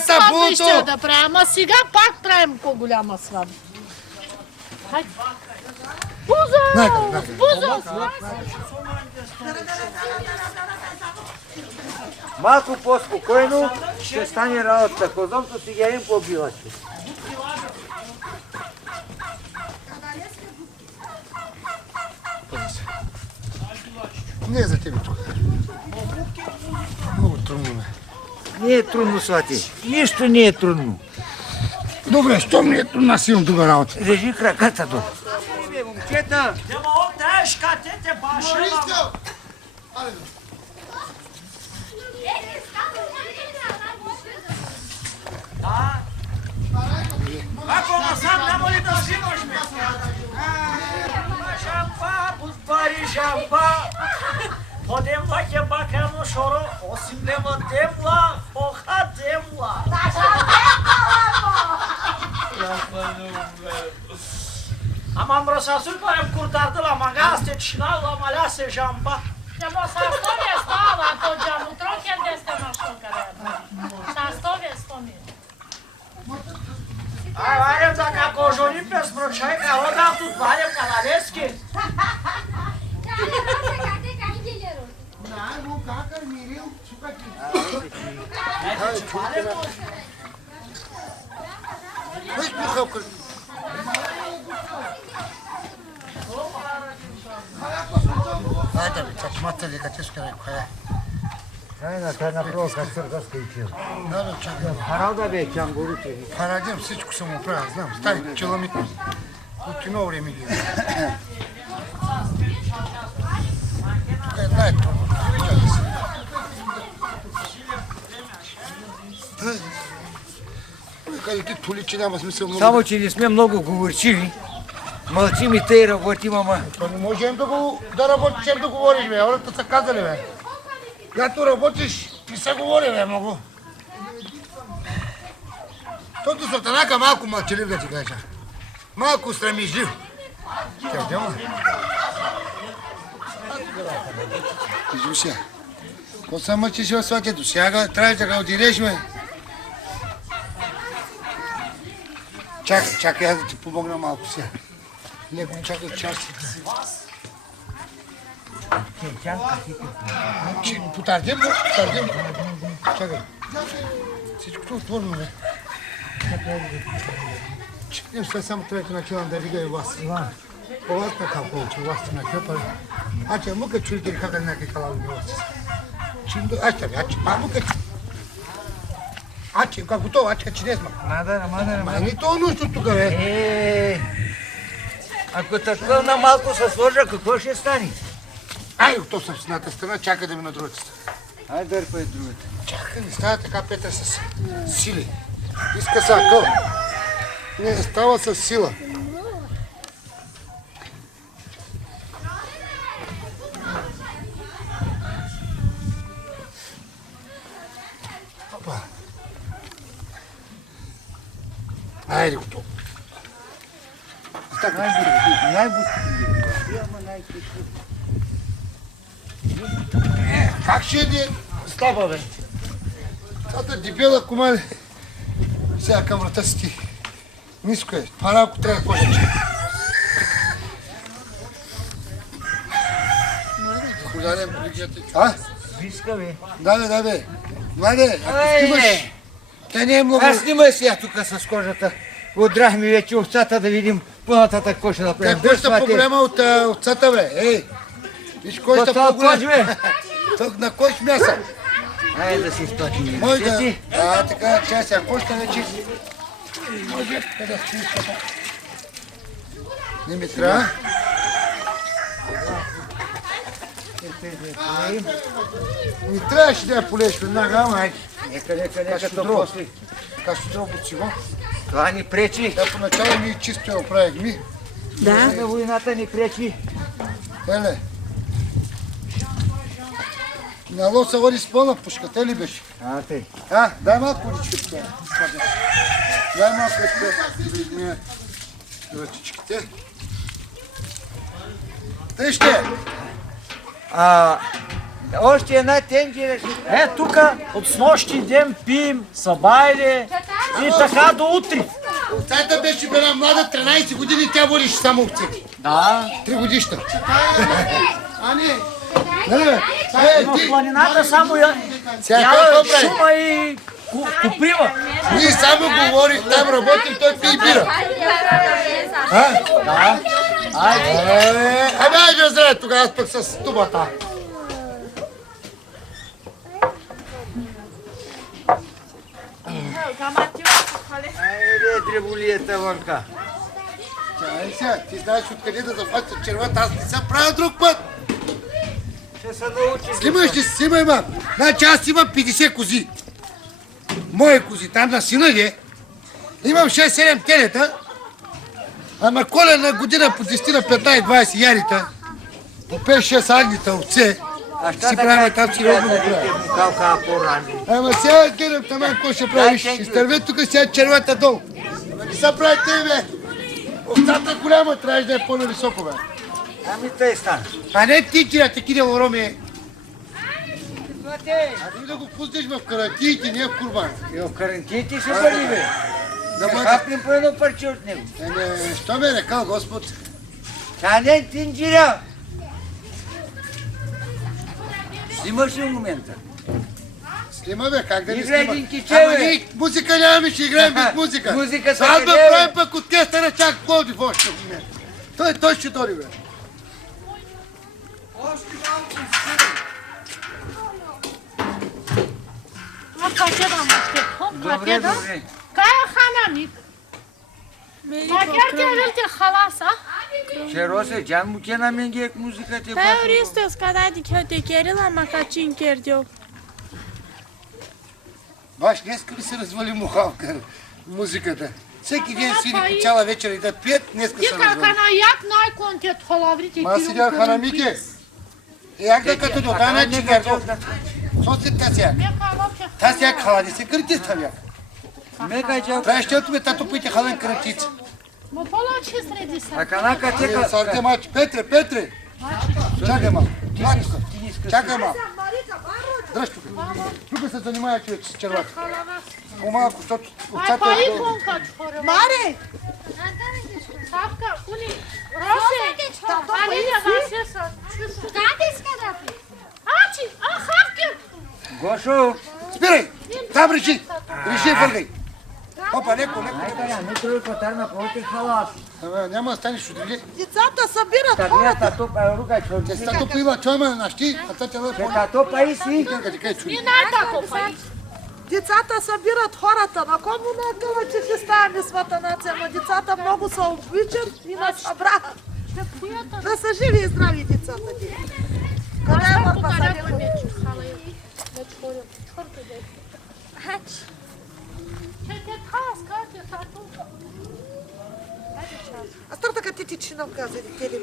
сватба ще да правим, ама сега пак правим по-голяма сватба. Хайде. Бузо! Бузо! Малко по-спокойно ще стане работата. Козовто си ги им по-билачи. Не е за тебе тук. Много трудно ме. Не е трудно, Свати. Нищо не е трудно. Добре, щом не е трудно, аз имам друга работа. Режи краката до. Момчета! Нема тежка, те башила. Да. Ако насам няма ли да взимаш ме? Жампа, будбари жампа. Подемла ке бакано шоро, 8 лева демла, хоха демла. Aman burası sürparım kurtardılar ama gazete çıkarla malase jamba. Ама са 100 е става, то джаму трокен де сте машин къде. Са 100 е 100 ми. Варим за како жони без прочай, као да тут варим канадески. Хайде, бе, чак мата ли качешка рeko, хайде. Хайде, тя направо кацъргаска и чил. Да, бе, чакай. Харал да бе, кянгурите. Харадим, всичко съм оправил, знам. Стари челамите. От едно време ги. Тук е най-трудно. Чакай се. Къде ти тули, че няма смисъл много. Само, че не сме много говорчиви. Мълчим и тъй работим, ама... То не можем да работиш, да говориш, бе. Хората са казали, бе. Когато работиш, не се говори, бе, много. Тото Сатанака малко мълчалив, да ти кажа. Малко стремижлив. Тя идема. Вижу сега. Ко се мълчиш в сватето? Сега трябва да го отидеш, бе. Чакай, аз да ти помогна малко сега. Леко чакай частите си. Потардим, бе, потардим. Чакай. Всичкото отворено, бе. Чекнем сега само трябва на килан да вига и вас. О вас на капо, че вас на капо. Аче, мука чуйте ли кака някакви калави вас. Чиндо, аче, мука. Аче, как готово, аче, че не сма. Ма не то нужно тук, бе. Ако така на малко се сложа, какво ще стане? Ай, то съм с едната страна, чакай да ми на другата страна. Ай, дърпай другата. Чакай, не става така, Петър, с сили. Иска са акъл. Не, става с сила. Опа. Айде готово. Как ще е става, бе? Тата дебела комали. Сега към врата си ти. Ниско е. Пара, ако трябва повече. Хулянем, пригете. А? Виска, бе. Да, бе. Младе, ако снимаш... Тя не е много... Аз снимай сега тук с кожата. Отдрахме вече овцата да видим по-нататък какво ще направим. Кой ще по-голяма от овцата, бе? Ей! Виж кой ще по-голяма. Тук на кой мяса? Айде да си изплатим. Може да... така, чай сега, кой ще вече? Може да си изплатим. Не ми трябва. Не трябваше да я полеш веднага, ама айде. Нека то после. Кашутро бутсиго. Това ни пречи. Да, поначало ние чисто я оправихме. Да. На войната ни пречи. Еле. На лоса води с пълна пушка, те ли беше? Тъй. Дай малко водичка тук. Дай малко тук. Да измия вратичките. Тъй ще. Още една тенджера ще... Е, тука от снощи ден пием, събайли и така до утре. Овцата беше била млада, 13 години, тя водеше само овце. Да. 3 годишна. А не. Нали бе? В планината само Сега яла какво прави? шума и куприва. Ние само говорим, там работим, той пие и бира. А? Да. Айде. Абе, айде здраве, тогава аз пък с тубата. Айде, дреболията върка. Чай сега, ти знаеш откъде да заплатя червата, аз не съм правил друг път. Ще се научи. Снимай, ще си снимай, мам. Значи аз имам 50 кози. Мои кози, там на сина ли? Имам 6-7 телета. Ама колена година по 10 на 15-20 ярита. По 5-6 агнита овце. А Си правим там сериозно го правим. Калка по-рани. Ама сега гледам таман какво ще правиш. Ще стърве тук сега червата долу. Ама не са прави те, бе. Овцата голяма, трябваш да е по-нависоко, бе. Ами тъй стана. А не ти, че те киде лороме. А ти да го пуснеш в карантиите, не в курбан. И в карантините ще бъде, бе. Да Ще бъде. хапнем по едно парче от него. Що ме рекал Господ? А не тинджира. Снимаш ли в момента? Снима, бе, как да не Играй снима? един киче, Ама бе. ние музика нямаме, ще играем без музика. Музиката Сватба къде, бе? правим пък оркестъра чак в Пловдив още в момента. Той ще дори, бе. Добре, добре. Кая ханамик? Макар те халаса? Ще росе, джан му ке на менге ек музиката. Та юристос kada dikkat kerila makacin kerdio. Баш, днеска ли се развали мухалка музиката? Всеки ден свири по цяла вечер и да пият, днеска Ти се кака развали. на як най-контет холаврите. Ма сега ханамике. Як да като додана чигардо. Соци тася. Тася халади се кърти ставя. Мека джа. Пращето ме тато пътя хален кръчица. Мо получи среди са. А канака тека. Сарте мач, Петре. Чакай малко. Чакай малко. Дръж тук. Тук се занимава човек с червата. По-малко, защото Ай, овцата па е... и конка чхора. Маре! Савка, уни. Росе. Алиня Вася са. Ачи, а хавки. Гошо. Спирай! Там реши! Реши, въргай! Опа, леко. Не трябва патарна повече халас. Няма да станеш удивлен. Децата събират Тавия тато па рука човек. Те ста топа има чойма на щи, а та тя Че тато па и си. къде кай чуди. И най-тако па. Децата събират хората. На кому не къва, че ще ставаме свата нация, но децата много се обичат и нас събраха. Да са живи и здрави децата. Къде е върба за него? А старта къде ти чинам каза, дете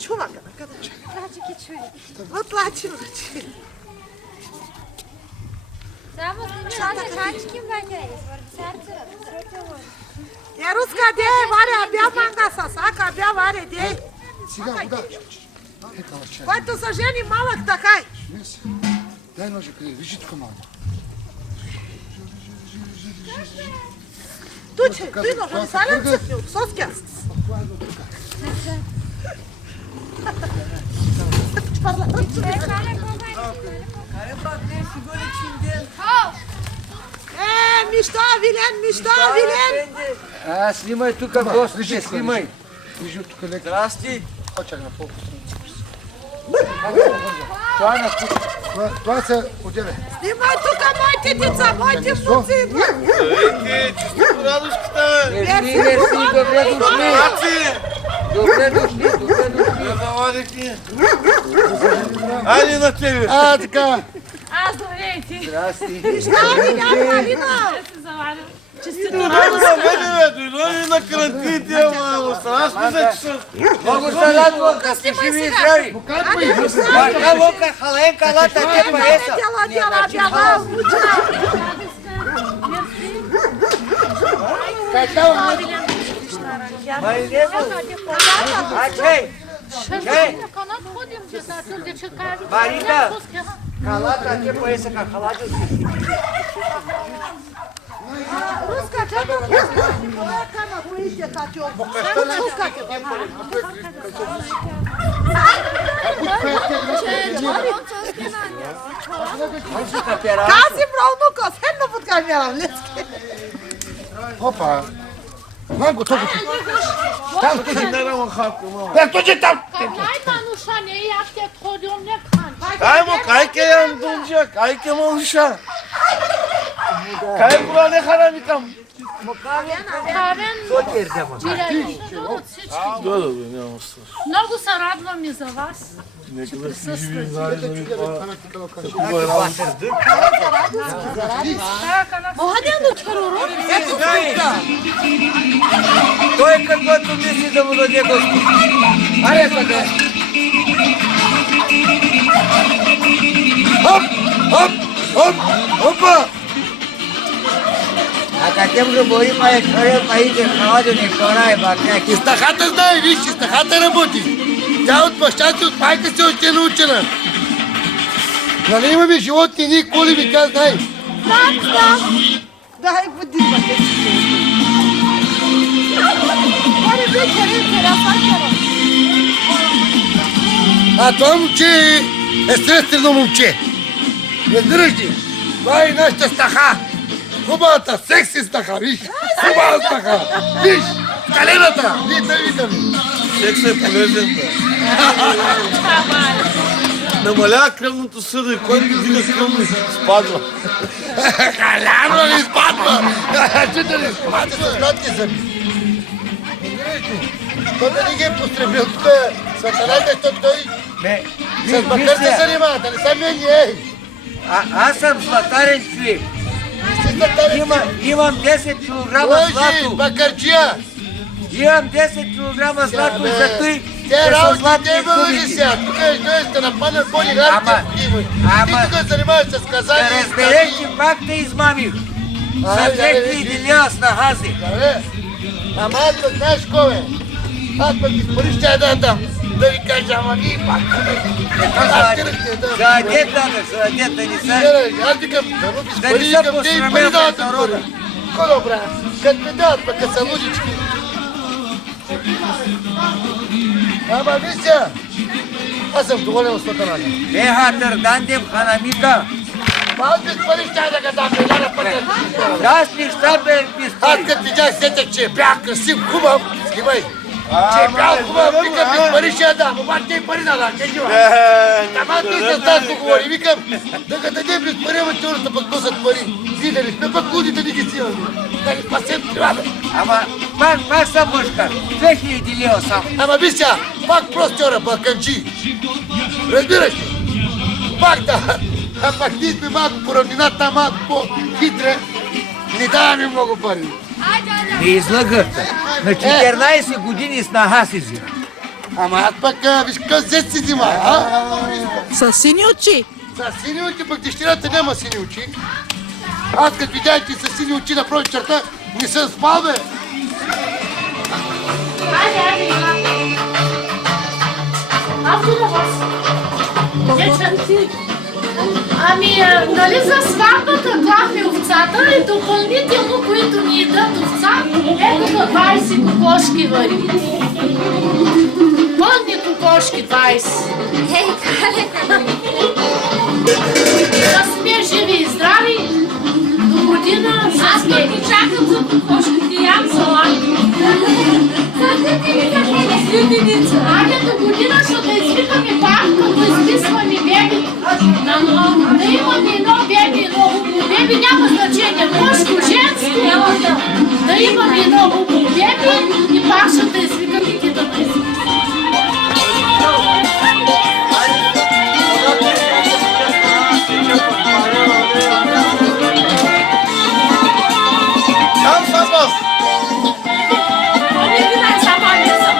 чува къде чува. Плачи чули. Плачи, че. Само качки баняри, сърцера, Я руска де, варя, бя манга сасака, бя варя де. Сега вода. Който са жени малък такай. Дай ножа къде, вижи тук малко. Туче, прино, салям цъпни от соския. Мишта Вилен! А, снимай тук гостите, снимай. Вижи тук леко. Здрасти. Очак на пол. Това на тук. Това се отделя. Снимай тук моите деца, моите внуци! Мерси, добре дошли. Добре дошли. Айде на тебе! А, така. Здрасти. Дойдони на карантините, ама страшно мисля, че са... Много се радвам, да сте живи и здрави. Марка Лука, халенка, лата, те пареса. Маринево. А, чей. Marita, халата, а те поеса как халата. Руска, чакай, моя кама, поище хачо. Руска, Kazi Braunuko, sen de pod kameram, let's Opa. Mango, toku. Там не рамо хапку, мама. Tođe tam. Manuša, ne, ja te hodom ne kan. Ajmo, kajke jam dunđa, kajke moša. Kaj kula ne haramikam. Karen, Dobro, няма страшно. много се радвам и за вас. Нека да си живи заедно и това. Такова е работа. Той каквото мисли да му даде Господ. Аре, къде? Hop, hop, hop, hopa. А как же бои мои хора, моите хавади не хора, бакя. Стахата знае, виж, че стахата работи. Тя от баща си, от майка си още е научена. Нали имаме животни, ние коли ви тя знае. Дай води, бате. Море вечер, А това момче е естествено момче. Разбираш ли? Това е нашата стаха. Хубавата, секси стаха, виж. Хубава стаха. Виж, калената. Вижте. Секс е полезен, бе. Намалява кръвното съдо и който дига кръвно спадва. Халяно ли спадва? Чуте ли спадва? Сладки зъби. Той да ни ги е постребил тук. Светанайка, защото той с бакър се занимава, да не са мени, ей. Аз съм златарен човек. Имам 10 кг Лъжи, злато. бакърчия. Имам 10 кг злато и за той Те да са работи златни не лъжи зубите. сега. Тук ще нападнат бони гарите. Ти тук занимаваш с казани. Да разбереш, че пак те измамих. За 2000 лева с нахази. Ама аз пък знаеш кой е? Аз пък изпари ще я да дам. Да ви кажа, ама ние пак. Аз кърахте, да. За дета, за дета не са. Аз викам, да руби с Да пари, не са викам, те и пари посрамени дават от отгоре. народа. Ко добре, като ме дават, пък като са лудички. Ама вися, аз съм доволен от Сатанака. Беха търдандем ханамика. Аз без пари ще да го дам, да на пътя. Аз неща без Аз пари. като видях сетък, че е бях красив, хубав, снимай. Че е бях хубав, викам, без пари ще я дам, обаче те и пари да дам, кажи ма. Ама той се Стаско говори, викам, да го даде без пари, ама теорията пък носят пари. Видели сме пък лудите ни ги сиваме. Да ни пасем трябва. Ама пак съм мъжка. 2000 лева само. Ама вися, пак простора, балканчи. Разбираш ли? Пак да. А пак ние сме малко по равнината, малко по-хитре. Не даваме много пари. Не излъгахте. На 14 години снага си взима. Ама аз пък, виж къс зет си взима, а? С сини очи. С сини очи, пък дъщерята няма сини очи. Аз като видях ти с сини очи напротив черта, не съм спал, бе. Ами, нали за сватбата клахме овцата и допълнително, които ни дадат овца, ето на 20 кокошки вари. Пълни кокошки 20. Ей, калека. Да сме живи и здрави, до година Аз пък ти чакам за кокошките, ям салати. Айде до година ще да извикаме пак, като изписваме беби. Да имаме едно беби, едно хубаво беби, няма значение, мъжко, женско. Да имаме едно хубаво беби и пак ще да извикаме и ти да ме извикаме. Там с вас! Не видай сама не съм.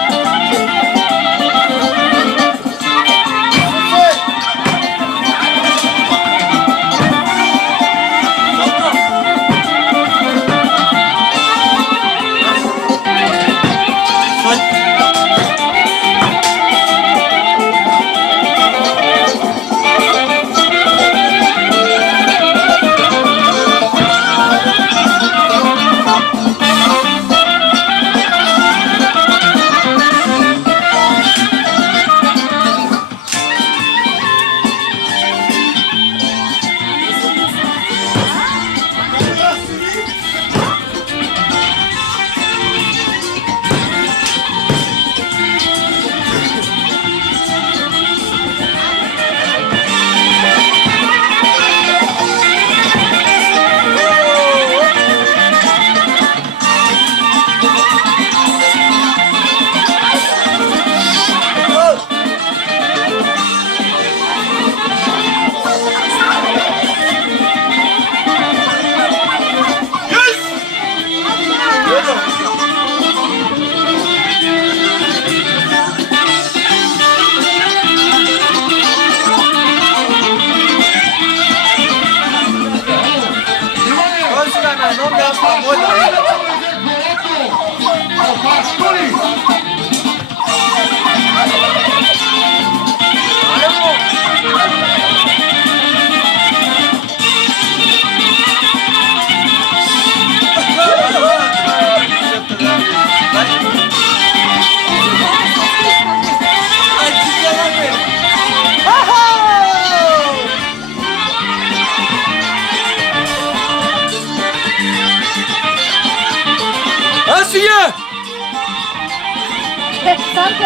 asta modă. Asiye! Sanki